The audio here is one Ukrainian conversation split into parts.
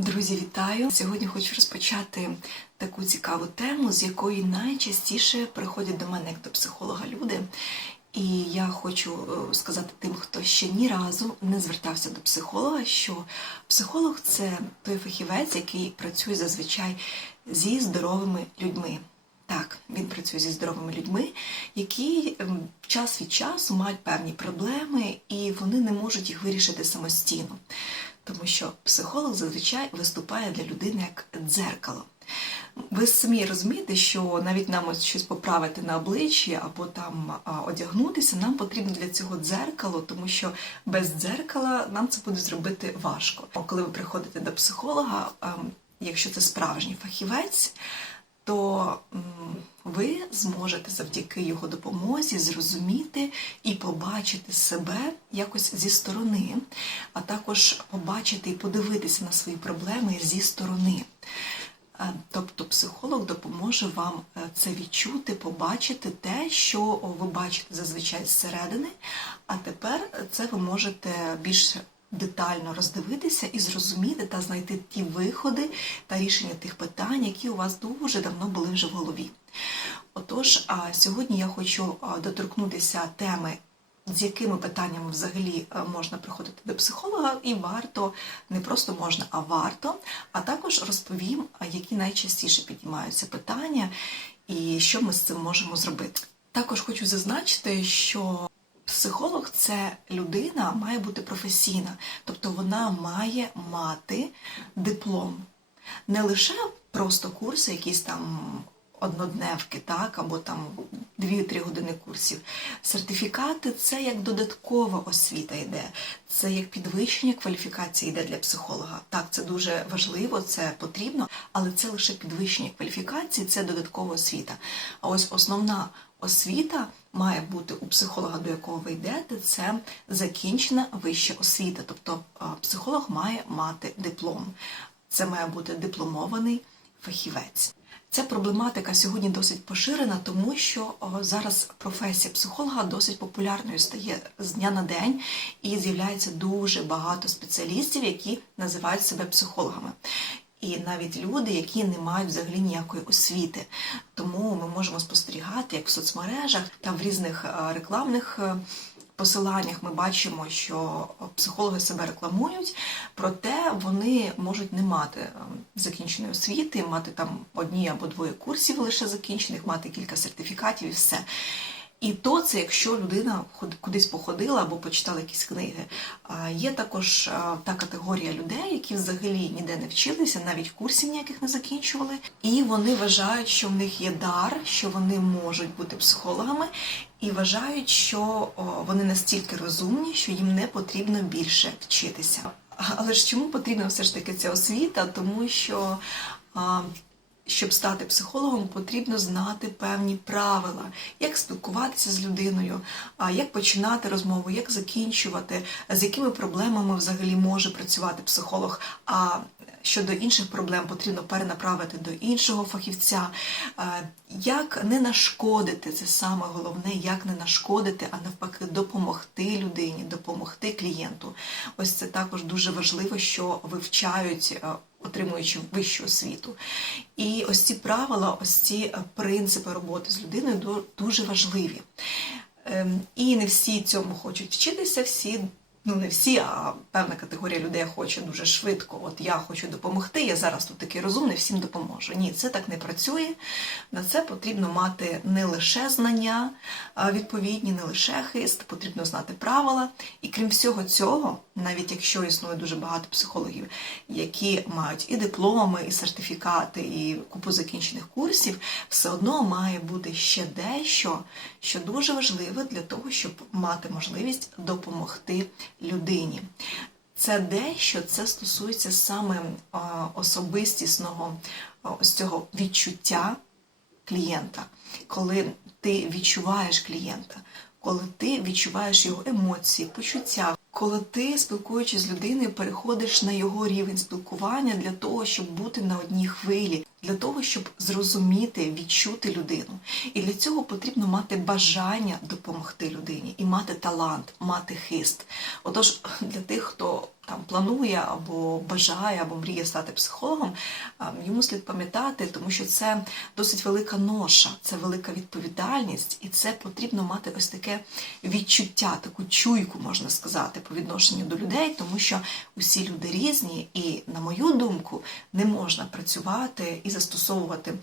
Друзі, вітаю! Сьогодні хочу розпочати таку цікаву тему, з якої найчастіше приходять до мене як до психолога люди. І я хочу е, сказати тим, хто ще ні разу не звертався до психолога, що психолог це той фахівець, який працює зазвичай зі здоровими людьми. Так, він працює зі здоровими людьми, які ем, час від часу мають певні проблеми, і вони не можуть їх вирішити самостійно. Тому що психолог зазвичай виступає для людини як дзеркало. Ви самі розумієте, що навіть нам ось щось поправити на обличчі або там одягнутися, нам потрібно для цього дзеркало, тому що без дзеркала нам це буде зробити важко. Коли ви приходите до психолога, ем, якщо це справжній фахівець, то ви зможете завдяки його допомозі зрозуміти і побачити себе якось зі сторони, а також побачити і подивитися на свої проблеми зі сторони. Е, Тобто психолог допоможе вам е, це відчути, побачити те, що ви бачите зазвичай зсередини, а тепер це ви можете більш детально роздивитися і зрозуміти та знайти ті виходи та рішення тих питань, які у вас дуже давно були вже в голові. Отож, сьогодні я хочу доторкнутися теми, з якими питаннями взагалі е, можна приходити до психолога, і варто, не просто можна, а варто. А також розповім, які найчастіше піднімаються питання і що ми з цим можемо зробити. Також хочу зазначити, що психолог це людина має бути професійна, тобто вона має мати диплом. Не лише просто курси, якісь там однодневки, так, або там 2-3 години курсів. Сертифікати це як додаткова освіта йде, це як підвищення кваліфікації йде для психолога. Так, це дуже важливо, це потрібно, але це лише підвищення кваліфікації, це додаткова освіта. А ось основна освіта має бути у психолога, до якого ви йдете, це закінчена вища освіта. Тобто психолог має мати диплом. Це має бути дипломований фахівець. Ця проблематика сьогодні досить поширена, тому що зараз професія психолога досить популярною стає з дня на день, і з'являється дуже багато спеціалістів, які називають себе психологами. І навіть люди, які не мають взагалі ніякої освіти. Тому ми можемо спостерігати, як в соцмережах та в різних е, рекламних е, посиланнях ми бачимо, що психологи себе рекламують, проте вони можуть не мати е, закінченої освіти, мати там одні або двоє курсів лише закінчених, мати кілька сертифікатів і все. І то це якщо людина кудись походила або почитала якісь книги. Є також та категорія людей, які взагалі ніде не вчилися, навіть курсів ніяких не закінчували, і вони вважають, що в них є дар, що вони можуть бути психологами, і вважають, що вони настільки розумні, що їм не потрібно більше вчитися. Але ж чому потрібна все ж таки ця освіта? Тому що щоб стати психологом, потрібно знати певні правила, як спілкуватися з людиною, як починати розмову, як закінчувати, з якими проблемами взагалі може працювати психолог. А щодо інших проблем потрібно перенаправити до іншого фахівця. Як не нашкодити, це саме головне, як не нашкодити, а навпаки, допомогти людині, допомогти клієнту. Ось це також дуже важливо, що вивчають. е, Отримуючи вищу освіту. І ось ці правила, ось ці е, принципи роботи з людиною дуже важливі. Ем, І не всі цьому хочуть вчитися, всі, ну не всі, а певна категорія людей хоче дуже швидко. От я хочу допомогти, я зараз тут такий розумний, всім допоможу. Ні, це так не працює. На це потрібно мати не лише знання відповідні, не лише хист, потрібно знати правила. І крім всього цього, навіть якщо існує дуже багато психологів, які мають і дипломи, і сертифікати, і купу закінчених курсів, все одно має бути ще дещо, що дуже важливе для того, щоб мати можливість допомогти людині. Це дещо це стосується саме особистісного ось цього відчуття клієнта, коли ти відчуваєш клієнта, коли ти відчуваєш його емоції, почуття, коли ти, спілкуючись з людиною, переходиш на його рівень спілкування для того, щоб бути на одній хвилі, для того, щоб зрозуміти, відчути людину. І для цього потрібно мати бажання допомогти людині і мати талант, мати хист. Отож, для тих, хто там планує або бажає, або мріє стати психологом, йому слід пам'ятати, тому що це досить велика ноша, це велика відповідальність, і це потрібно мати ось таке відчуття, таку чуйку, можна сказати, по відношенню до людей, тому що усі люди різні, і, на мою думку, не можна працювати і застосовувати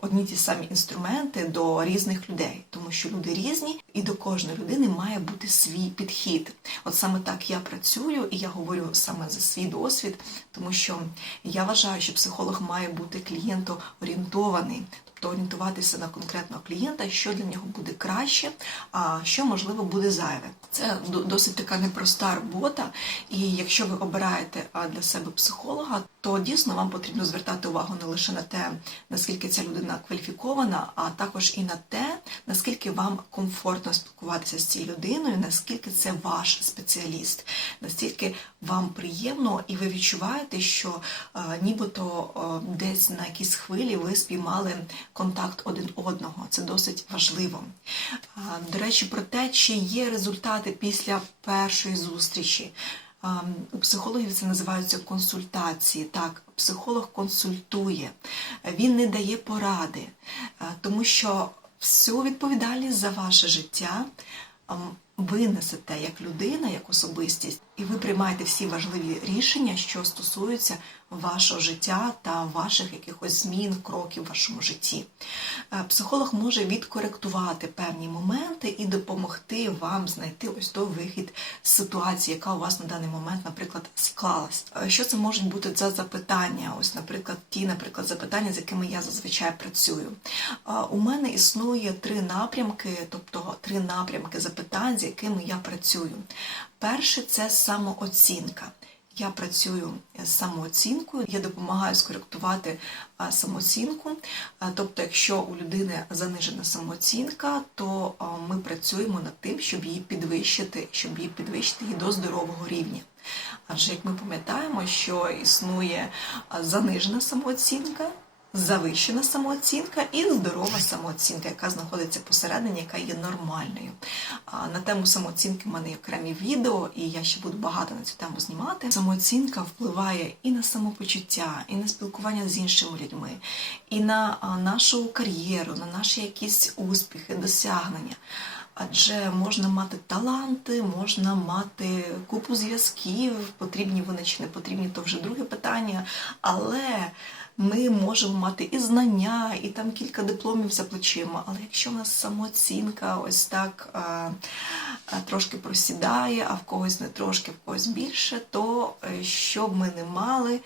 одні ті самі інструменти до різних людей, тому що люди різні, і до кожної людини має бути свій підхід. От саме так я працюю, і я говорю саме за свій досвід, тому що я вважаю, що психолог має бути клієнтоорієнтований. Тобто орієнтуватися на конкретного клієнта, що для нього буде краще, а що можливо буде зайве. Це досить така непроста робота. І якщо ви обираєте для себе психолога, то дійсно вам потрібно звертати увагу не лише на те, наскільки ця людина кваліфікована, а також і на те, наскільки вам комфортно спілкуватися з цією людиною, наскільки це ваш спеціаліст, настільки вам приємно, і ви відчуваєте, що е, нібито десь на якійсь хвилі ви спіймали контакт один одного. Це досить важливо. До речі, про те, чи є результати після першої зустрічі. У психологів це називаються консультації. Так, психолог консультує, він не дає поради, тому що всю відповідальність за ваше життя ви несете як людина, як особистість, і ви приймаєте всі важливі рішення, що стосуються вашого життя та ваших якихось змін, кроків в вашому житті. Е, Психолог може відкоректувати певні моменти і допомогти вам знайти ось той вихід з ситуації, яка у вас на даний момент, наприклад, склалась. Е, Що це можуть бути за запитання? Ось, наприклад, ті, наприклад, запитання, з якими я зазвичай працюю. Е, У мене існує три напрямки, тобто три напрямки запитань, якими я працюю. Перше це самооцінка. Я працюю з самооцінкою, я допомагаю скоректувати самооцінку. Тобто, якщо у людини занижена самооцінка, то ми працюємо над тим, щоб її підвищити, щоб її підвищити її до здорового рівня. Адже як ми пам'ятаємо, що існує занижена самооцінка, завищена самооцінка і здорова самооцінка, яка знаходиться посередині, яка є нормальною. На тему самооцінки в мене є окремі відео, і я ще буду багато на цю тему знімати. Самооцінка впливає і на самопочуття, і на спілкування з іншими людьми, і на нашу кар'єру, на наші якісь успіхи, досягнення. Адже можна мати таланти, можна мати купу зв'язків, потрібні вони чи не потрібні, то вже друге питання. Але ми можемо мати і знання, і там кілька дипломів за плечима. Але якщо в нас самооцінка ось так а, а, трошки просідає, а в когось не трошки, в когось більше, то е, що б ми не мали,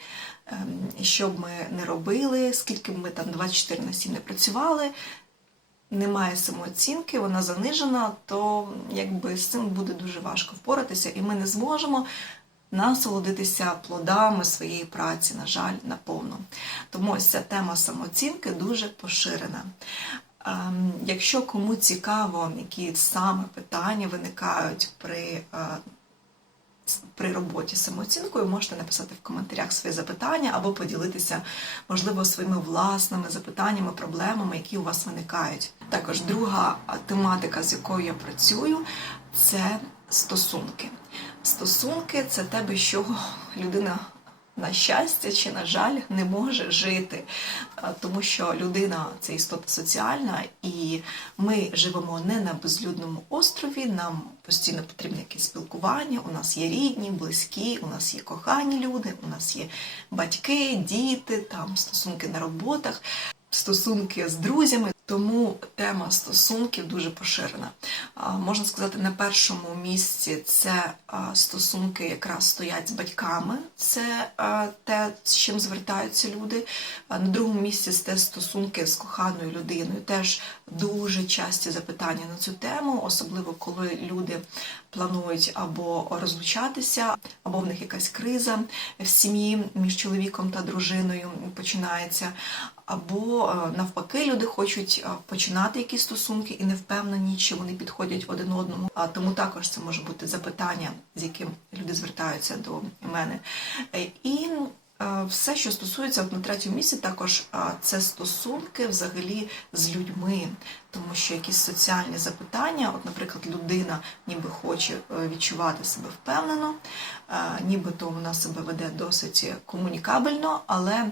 ем, що б ми не робили, скільки б ми там 24 на 7 не працювали, немає самооцінки, вона занижена, то якби з цим буде дуже важко впоратися, і ми не зможемо насолодитися плодами своєї праці, на жаль, наповну. Тому ця тема самооцінки дуже поширена. Ем, Якщо кому цікаво, які саме питання виникають при е, при роботі самооцінкою можете написати в коментарях свої запитання або поділитися, можливо, своїми власними запитаннями, проблемами, які у вас виникають. Також друга тематика, з якою я працюю, це стосунки. Стосунки це те, без чого людина. На щастя чи, на жаль, не може жити, тому що людина це істота соціальна, і ми живемо не на безлюдному острові. Нам постійно потрібне якесь спілкування. У нас є рідні, близькі, у нас є кохані люди, у нас є батьки, діти, там стосунки на роботах, стосунки з друзями. Тому тема стосунків дуже поширена. Можна сказати, на першому місці це стосунки якраз стоять з батьками, це те, з чим звертаються люди. На другому місці це стосунки з коханою людиною. Теж дуже часті запитання на цю тему, особливо коли люди планують або розлучатися, або в них якась криза в сім'ї між чоловіком та дружиною починається. Або е, навпаки, люди хочуть е, починати якісь стосунки і не впевнені, чи вони підходять один одному. Тому також це може бути запитання, з яким люди звертаються до мене. Е, І Все, що стосується на третьому місці, також це стосунки взагалі з людьми, тому що якісь соціальні запитання, от, наприклад, людина ніби хоче е, відчувати себе впевнено, е, нібито вона себе веде досить комунікабельно, але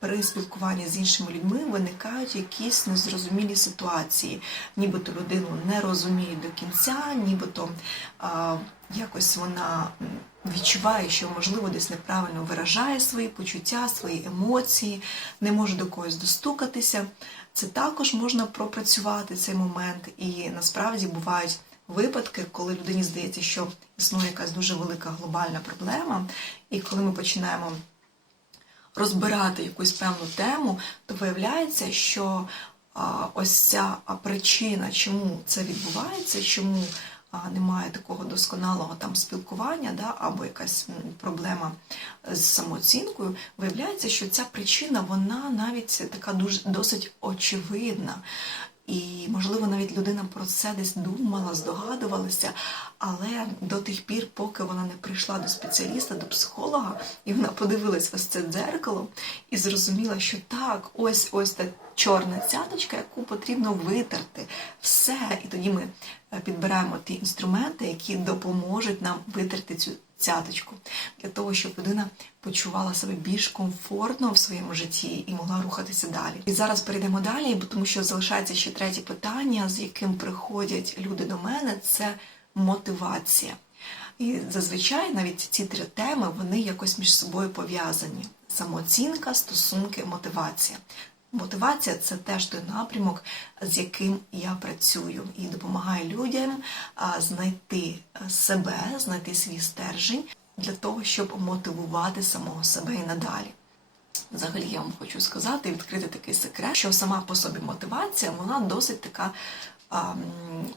при спілкуванні з іншими людьми виникають якісь незрозумілі ситуації, нібито людину не розуміють до кінця, нібито а, якось вона відчуває, що можливо десь неправильно виражає свої почуття, свої емоції, не може до когось достукатися. Це також можна пропрацювати цей момент, і насправді бувають випадки, коли людині здається, що існує якась дуже велика глобальна проблема, і коли ми починаємо розбирати якусь певну тему, то виявляється, що ось ця причина, чому це відбувається, чому немає такого досконалого там спілкування, да, або якась проблема з самооцінкою, виявляється, що ця причина вона навіть така дуже досить очевидна. І, можливо, навіть людина про це десь думала, здогадувалася, але до тих пір, поки вона не прийшла до спеціаліста, до психолога, і вона подивилась ось це дзеркало і зрозуміла, що так, ось ось та чорна цяточка, яку потрібно витерти. Все. І тоді ми е, підбираємо ті інструменти, які допоможуть нам витерти цю цяточку, для того, щоб людина почувала себе більш комфортно в своєму житті і могла рухатися далі. І зараз перейдемо далі, тому що залишається ще третє питання, з яким приходять люди до мене, це мотивація. І зазвичай навіть ці три теми вони якось між собою пов'язані: самооцінка, стосунки, мотивація. Мотивація це теж той напрямок, з яким я працюю і допомагаю людям знайти себе, знайти свій стержень для того, щоб мотивувати самого себе і надалі. Взагалі я вам хочу сказати, відкрити такий секрет, що сама по собі мотивація, вона досить така а,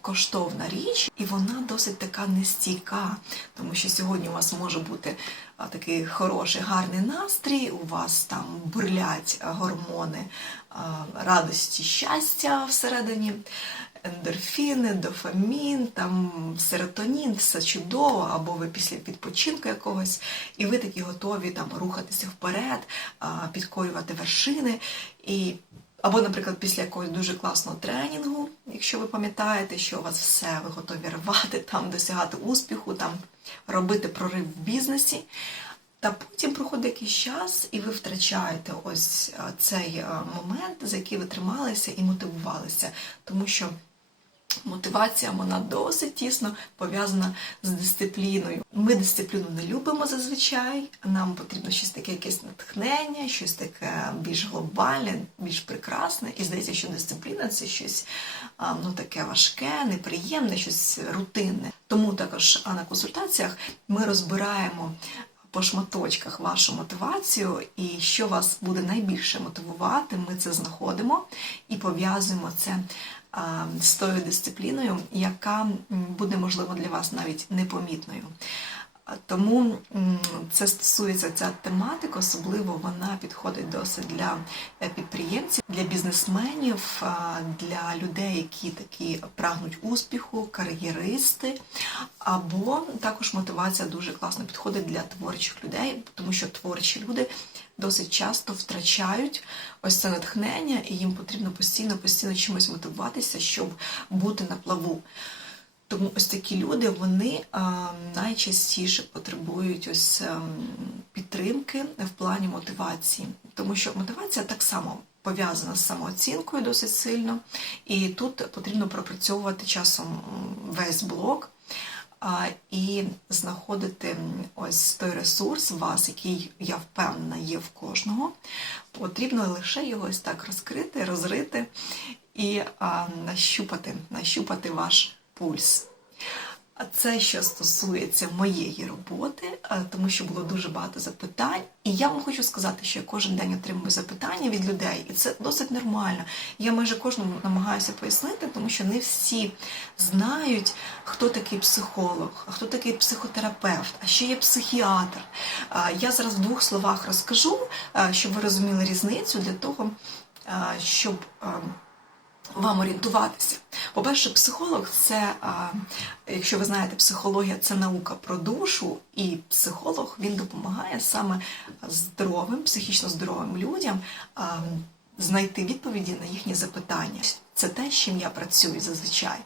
коштовна річ, і вона досить така нестійка, тому що сьогодні у вас може бути а, такий хороший, гарний настрій, у вас там бурлять гормони а, радості, щастя всередині, ендорфіни, дофамін, там серотонін, все чудово, або ви після відпочинку якогось, і ви такі готові там рухатися вперед, підкорювати вершини. І або, наприклад, після якогось дуже класного тренінгу, якщо ви пам'ятаєте, що у вас все, ви готові рвати, там, досягати успіху, там, робити прорив в бізнесі. Та потім проходить якийсь час, і ви втрачаєте ось цей момент, за який ви трималися і мотивувалися. Тому що мотивація вона досить тісно пов'язана з дисципліною. Ми дисципліну не любимо зазвичай. Нам потрібно щось таке, якесь натхнення, щось таке більш глобальне, більш прекрасне. І здається, що дисципліна це щось ну таке важке, неприємне, щось рутинне. Тому також на консультаціях ми розбираємо. По шматочках вашу мотивацію, і що вас буде найбільше мотивувати, ми це знаходимо і пов'язуємо це з тою дисципліною, яка буде можливо для вас навіть непомітною. Тому це стосується ця тематика, особливо вона підходить досить для е, підприємців, для бізнесменів, для людей, які такі прагнуть успіху, кар'єристи. Або також мотивація дуже класно підходить для творчих людей, тому що творчі люди досить часто втрачають ось це натхнення, і їм потрібно постійно, постійно чимось мотивуватися, щоб бути на плаву. Тому ось такі люди вони а, найчастіше потребують ось ем, підтримки в плані мотивації, тому що мотивація так само пов'язана з самооцінкою досить сильно, і тут потрібно пропрацьовувати часом весь блок. І знаходити ось той ресурс у вас, який я впевнена є в кожного. Потрібно лише його ось так розкрити, розрити і нащупати, нащупати ваш пульс. Це що стосується моєї роботи, е, тому що було дуже багато запитань. І я вам хочу сказати, що я кожен день отримую запитання від людей, і це досить нормально. Я майже кожному намагаюся пояснити, тому що не всі знають, хто такий психолог, а хто такий психотерапевт, а ще є психіатр. Я зараз в двох словах розкажу, е, щоб ви розуміли різницю для того, е, щоб. Вам орієнтуватися. По-перше, психолог це, якщо ви знаєте, психологія це наука про душу, і психолог він допомагає саме здоровим, психічно здоровим людям знайти відповіді на їхні запитання. Це те, з чим я працюю зазвичай.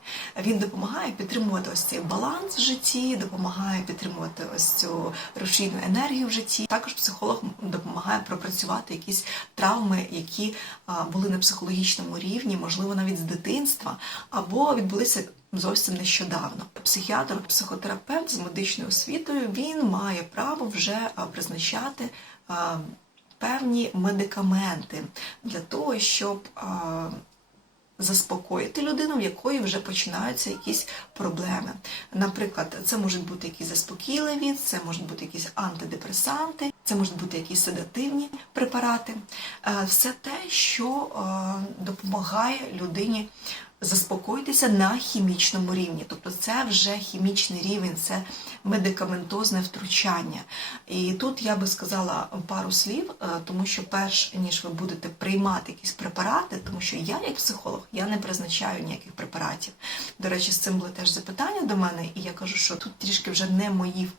Він допомагає підтримувати ось цей баланс в житті, допомагає підтримувати ось цю рушійну енергію в житті. Також психолог допомагає пропрацювати якісь травми, які були на психологічному рівні, можливо, навіть з дитинства, або відбулися зовсім нещодавно. Психіатр, психотерапевт з медичною освітою він має право вже призначати. Певні медикаменти для того, щоб заспокоїти людину, в якої вже починаються якісь проблеми. Наприклад, це можуть бути якісь заспокійливі, це можуть бути якісь антидепресанти, це можуть бути якісь седативні препарати. Е, Все те, що е, допомагає людині заспокоїтися на хімічному рівні. Тобто це вже хімічний рівень, це медикаментозне втручання. І тут я би сказала пару слів, е, тому що перш ніж ви будете приймати якісь препарати, тому що я, як психолог, я не призначаю ніяких препаратів. До речі, з цим були теж запитання до мене, і я кажу, що тут трішки вже не мої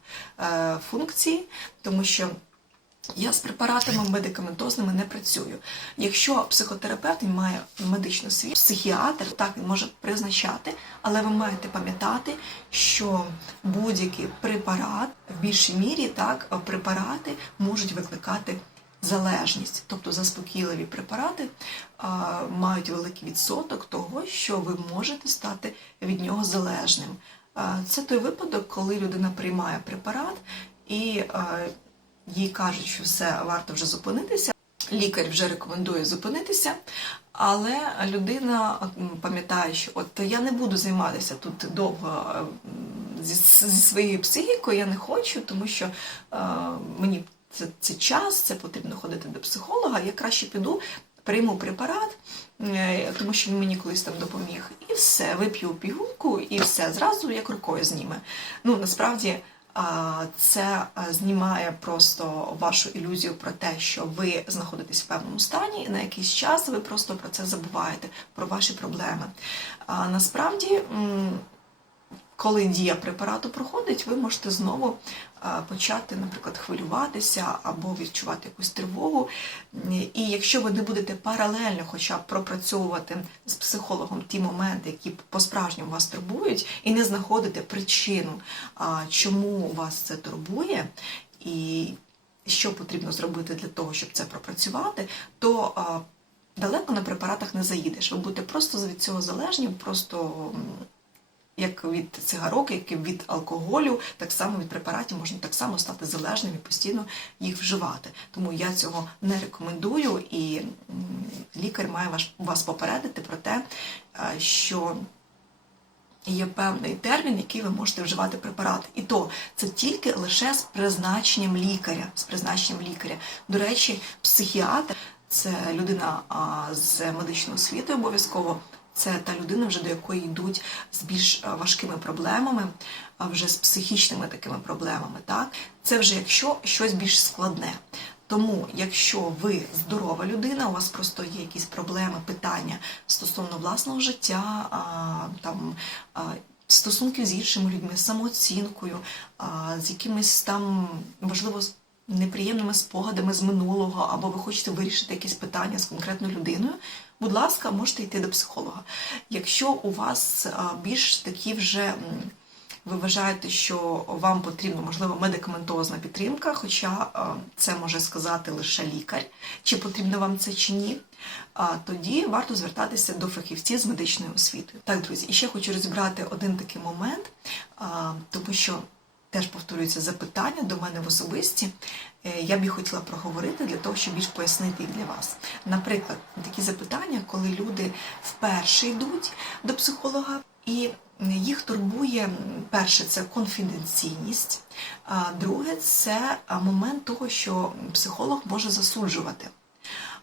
е, функції, тому що. Я з препаратами медикаментозними не працюю. Якщо психотерапевт він має медичну світ, психіатр, так він може призначати, але ви маєте пам'ятати, що будь-який препарат в більшій мірі так препарати можуть викликати залежність, тобто заспокійливі препарати а, мають великий відсоток того, що ви можете стати від нього залежним. А, це той випадок, коли людина приймає препарат і а, їй кажуть, що все варто вже зупинитися. Лікар вже рекомендує зупинитися, але людина пам'ятає, що от я не буду займатися тут довго зі, зі своєю психікою, я не хочу, тому що е, мені це, це час, це потрібно ходити до психолога. Я краще піду, прийму препарат, е, тому що він мені колись там допоміг, і все, вип'ю пігулку, і все зразу як рукою зніме. Ну насправді. Це знімає просто вашу ілюзію про те, що ви знаходитесь в певному стані, і на якийсь час ви просто про це забуваєте, про ваші проблеми. Насправді, коли дія препарату проходить, ви можете знову почати, наприклад, хвилюватися або відчувати якусь тривогу. І якщо ви не будете паралельно, хоча б пропрацьовувати з психологом ті моменти, які по-справжньому вас турбують, і не знаходите причину, чому вас це турбує, і що потрібно зробити для того, щоб це пропрацювати, то далеко на препаратах не заїдеш. Ви будете просто від цього залежні, просто. Як від цигарок, як від алкоголю, так само від препаратів можна так само стати залежним і постійно їх вживати. Тому я цього не рекомендую, і лікар має вас, вас попередити про те, е, що є певний термін, який ви можете вживати препарат. І то це тільки лише з призначенням лікаря. З призначенням лікаря. До речі, психіатр це людина з медичною освітою обов'язково. Це та людина, вже до якої йдуть з більш важкими проблемами, а вже з психічними такими проблемами. Так, це вже якщо щось більш складне. Тому, якщо ви здорова людина, у вас просто є якісь проблеми, питання стосовно власного життя, там стосунків з іншими людьми, самооцінкою, з якимись там, можливо, неприємними спогадами з минулого, або ви хочете вирішити якісь питання з конкретною людиною, будь ласка, можете йти до психолога. Якщо у вас більш такі вже. ви вважаєте, що вам потрібна, можливо, медикаментозна підтримка, хоча це може сказати лише лікар, чи потрібно вам це чи ні, тоді варто звертатися до фахівців з медичною освітою. Так, друзі, і ще хочу розібрати один такий момент, тому що теж повторюється запитання до мене в особисті. Е, Я б хотіла проговорити для того, щоб більш пояснити їх для вас. Наприклад, такі запитання, коли люди вперше йдуть до психолога. І їх турбує перше це конфіденційність, а друге це момент того, що психолог може засуджувати.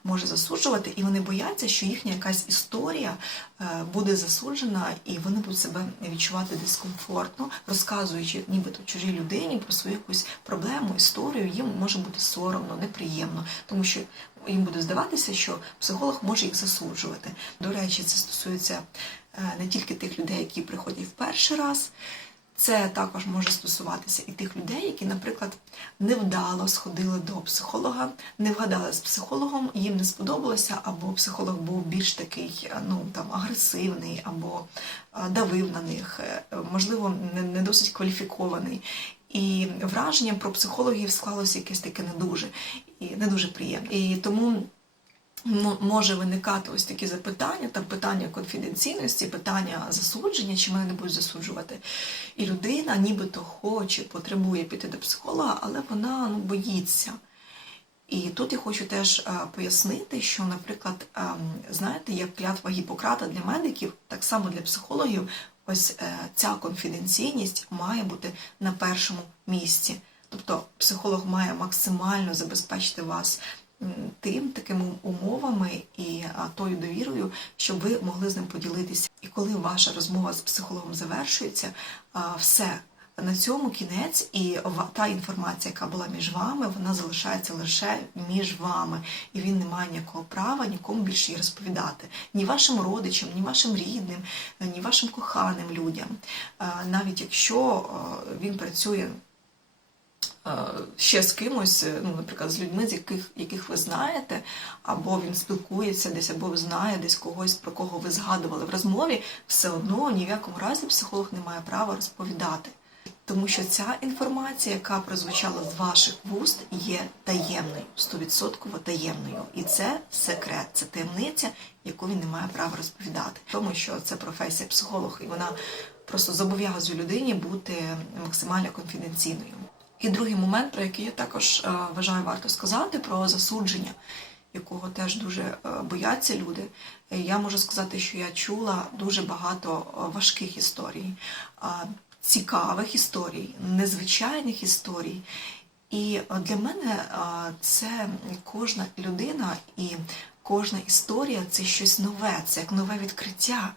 Може засуджувати, і вони бояться, що їхня якась історія е, буде засуджена, і вони будуть себе відчувати дискомфортно, розказуючи нібито чужій людині про свою якусь проблему, історію, їм може бути соромно, неприємно, тому що їм буде здаватися, що психолог може їх засуджувати. До речі, це стосується е, не тільки тих людей, які приходять в перший раз. Це також може стосуватися і тих людей, які, наприклад, невдало сходили до психолога, не вгадали з психологом, їм не сподобалося, або психолог був більш такий ну там агресивний, або е, давив на них, е, можливо, не, досить кваліфікований. І враження про психологів склалося якесь таке не дуже і не дуже приємне. І тому може виникати ось такі запитання, там питання конфіденційності, питання засудження, чи мене не будуть засуджувати. І людина нібито хоче, потребує піти до психолога, але вона ну, боїться. І тут я хочу теж е, пояснити, що, наприклад, ем, знаєте, як клятва Гіппократа для медиків, так само для психологів, ось е, ця конфіденційність має бути на першому місці. Тобто психолог має максимально забезпечити вас тим такими умовами і тою довірою, щоб ви могли з ним поділитися. І коли ваша розмова з психологом завершується, все. На цьому кінець і та інформація, яка була між вами, вона залишається лише між вами, і він не має ніякого права нікому більше її розповідати. Ні вашим родичам, ні вашим рідним, ні вашим коханим людям. Навіть якщо він працює ще з кимось, е, ну, наприклад, з людьми, з яких, яких ви знаєте, або він спілкується десь, або знає десь когось, про кого ви згадували в розмові, все одно ні в якому разі психолог не має права розповідати. Тому що ця інформація, яка прозвучала з ваших вуст, є таємною, стовідсотково таємною. І це секрет, це таємниця, яку він не має права розповідати. Тому що це професія психолог, і вона просто зобов'язує людині бути максимально конфіденційною. І другий момент, про який я також е, вважаю варто сказати, про засудження, якого теж дуже е, бояться люди. Е, Я можу сказати, що я чула дуже багато важких історій, цікавих історій, незвичайних історій. І для мене це кожна людина і кожна історія це щось нове, це як нове відкриття.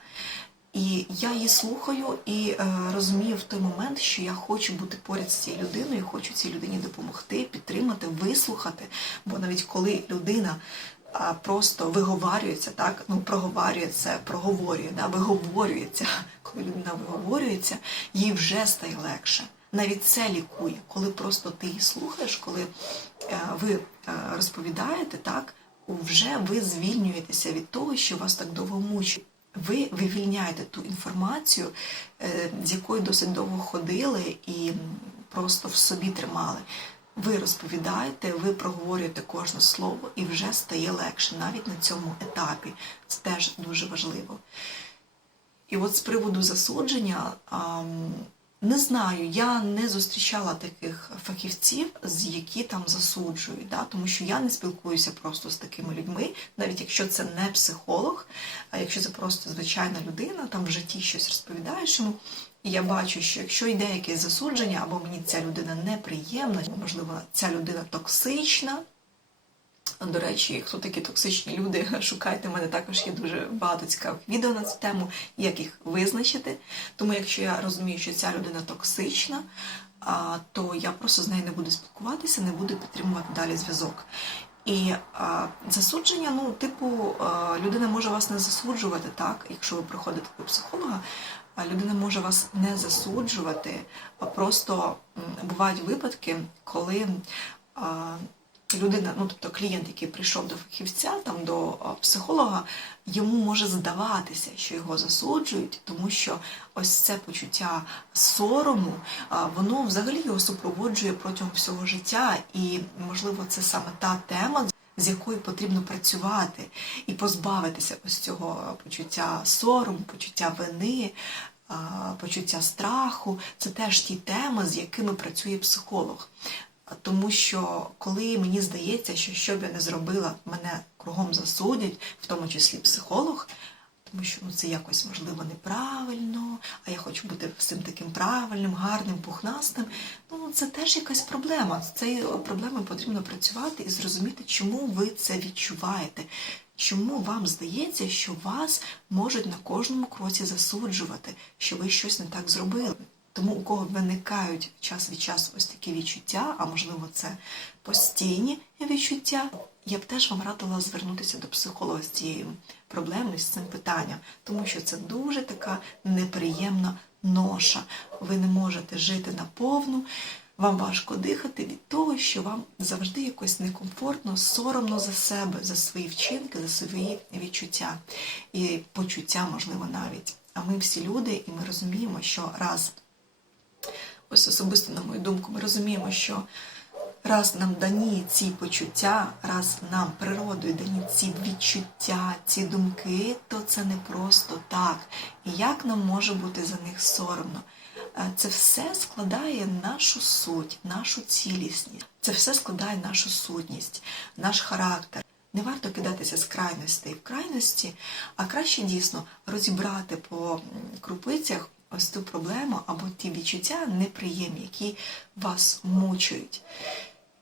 І я її слухаю і е, розумію в той момент, що я хочу бути поряд з цією людиною, хочу цій людині допомогти, підтримати, вислухати. Бо навіть коли людина просто виговарюється, так ну проговорює це, проговорює, да, виговорюється. Коли людина виговорюється, їй вже стає легше. Навіть це лікує, коли просто ти її слухаєш, коли е, ви е, розповідаєте, так вже ви звільнюєтеся від того, що вас так довго мучить. Ви вивільняєте ту інформацію, е, з якою досить довго ходили і просто в собі тримали. Ви розповідаєте, ви проговорюєте кожне слово і вже стає легше навіть на цьому етапі. Це теж дуже важливо. І от з приводу засудження, не знаю, я не зустрічала таких фахівців, з які там засуджують, да? тому що я не спілкуюся просто з такими людьми, навіть якщо це не психолог, а якщо це просто звичайна людина, там в житті щось розповідаєш йому. І я бачу, що якщо йде якесь засудження, або мені ця людина неприємна, можливо, ця людина токсична. До речі, хто такі токсичні люди, шукайте мене також є дуже багато цікавих відео на цю тему, як їх визначити. Тому якщо я розумію, що ця людина токсична, то я просто з нею не буду спілкуватися, не буду підтримувати далі зв'язок. І а, засудження, ну, типу, а, людина може вас не засуджувати, так, якщо ви приходите до психолога, а людина може вас не засуджувати, а просто м, бувають випадки, коли а, людина, ну тобто клієнт, який прийшов до фахівця, там до психолога, йому може здаватися, що його засуджують, тому що ось це почуття сорому, воно взагалі його супроводжує протягом всього життя, і можливо, це саме та тема. З якою потрібно працювати і позбавитися ось цього почуття сорому, почуття вини, почуття страху. Це теж ті теми, з якими працює психолог. Тому що коли мені здається, що що б я не зробила, мене кругом засудять, в тому числі психолог, тому що ну, це якось можливо неправильно, а я хочу бути всім таким правильним, гарним, пухнастим. Ну, це теж якась проблема. З цією проблемою потрібно працювати і зрозуміти, чому ви це відчуваєте. Чому вам здається, що вас можуть на кожному кроці засуджувати, що ви щось не так зробили? Тому у кого виникають час від часу ось такі відчуття, а можливо це постійні відчуття, я б теж вам радила звернутися до психолога з цією проблемою, з цим питанням, тому що це дуже така неприємна ноша. Ви не можете жити наповну, вам важко дихати від того, що вам завжди якось некомфортно, соромно за себе, за свої вчинки, за свої відчуття і почуття, можливо, навіть. А ми всі люди, і ми розуміємо, що раз ось особисто, на мою думку, ми розуміємо, що раз нам дані ці почуття, раз нам природою дані ці відчуття, ці думки, то це не просто так. І як нам може бути за них соромно? Е, Це все складає нашу суть, нашу цілісність. Це все складає нашу сутність, наш характер. Не варто кидатися з крайностей в крайності, а краще дійсно розібрати по крупицях ось ту проблему або ті відчуття неприємні, які вас мучують.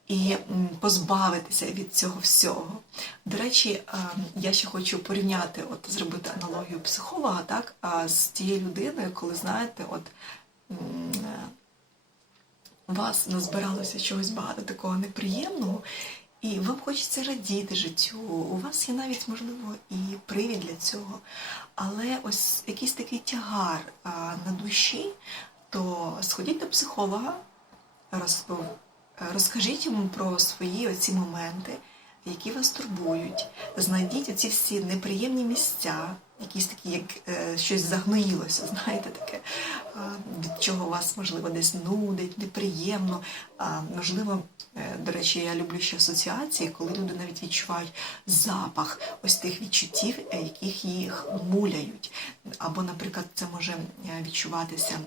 І позбавитися від цього всього. До речі, я ще хочу порівняти, от зробити аналогію психолога, так, з тією людиною, коли знаєте, от е, у вас назбиралося чогось багато такого неприємного, і вам хочеться радіти життю. У вас є навіть, можливо, і привід для цього. Але ось якийсь такий тягар на душі, то сходіть до психолога, розкажіть йому про свої оці моменти, які вас турбують. Знайдіть оці всі неприємні місця, якісь такі, як е, щось загноїлося, знаєте, таке, від чого вас, можливо, десь нудить, неприємно. А, можливо, е, до речі, я люблю ще асоціації, коли люди навіть відчувають запах ось тих відчуттів, е, яких їх муляють. Або, наприклад, це може відчуватися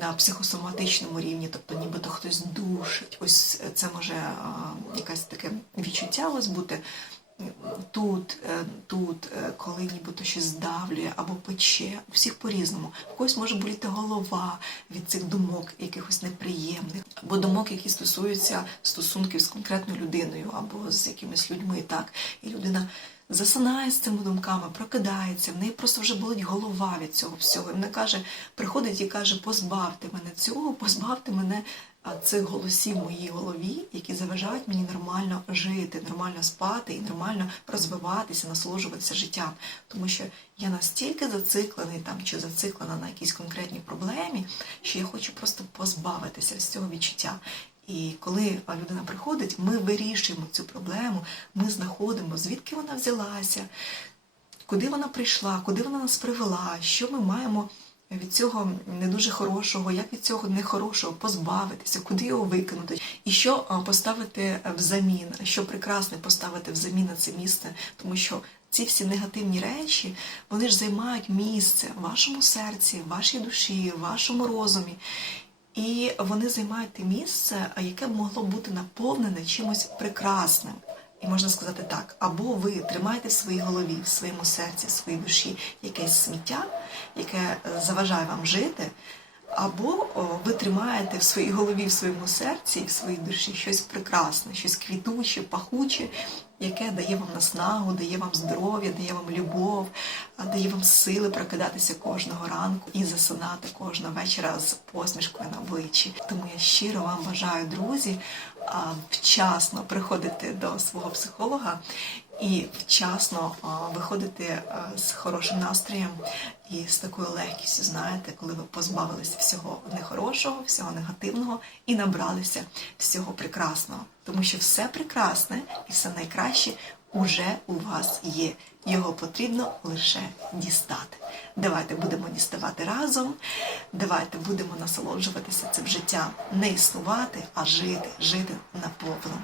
на психосоматичному рівні, тобто нібито хтось душить. Ось це може якесь таке відчуття ось бути тут, е, тут, е, коли нібито щось здавлює або пече, у всіх по-різному. У когось може боліти голова від цих думок, якихось неприємних, або думок, які стосуються стосунків з конкретною людиною, або з якимись людьми. Так, і людина. Засинає з цими думками, прокидається, в неї просто вже болить голова від цього всього. Вона каже, приходить і каже, позбавте мене цього, позбавте мене цих голосів в моїй голові, які заважають мені нормально жити, нормально спати і нормально розвиватися, насолоджуватися життям. Тому що я настільки зациклений там чи зациклена на якійсь конкретній проблемі, що я хочу просто позбавитися з цього відчуття. І коли людина приходить, ми вирішуємо цю проблему, ми знаходимо, звідки вона взялася, куди вона прийшла, куди вона нас привела, що ми маємо від цього не дуже хорошого, як від цього нехорошого позбавитися, куди його викинути, і що поставити взамін, що прекрасне поставити взамін на це місце, тому що. Ці всі негативні речі, вони ж займають місце в вашому серці, в вашій душі, в вашому розумі. І вони займають те місце, яке б могло бути наповнене чимось прекрасним. І можна сказати так: або ви тримаєте в своїй голові, в своєму серці, в своїй душі якесь сміття, яке е, заважає вам жити, або ви тримаєте в своїй голові, в своєму серці в своїй душі щось прекрасне, щось квітуче, пахуче, яке дає вам наснагу, дає вам здоров'я, дає вам любов, дає вам сили прокидатися кожного ранку і засинати кожного вечора з посмішкою на обличчі. Тому я щиро вам бажаю, друзі, вчасно приходити до свого психолога і вчасно виходити з хорошим настроєм і з такою легкістю, знаєте, коли ви позбавилися всього нехорошого, всього негативного і набралися всього прекрасного. Тому що все прекрасне і все найкраще уже у вас є. Його потрібно лише дістати. Давайте будемо діставати разом. Давайте будемо насолоджуватися цим життям, не існувати, а жити, жити наповну.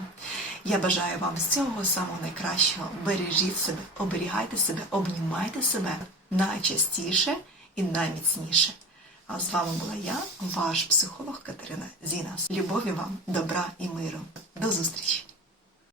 Я бажаю вам всього самого найкращого. Бережіть себе, оберігайте себе, обнімайте себе найчастіше і найміцніше. А з вами була я, ваш психолог Катерина Зінас. Любові вам, добра і миру. До зустрічі!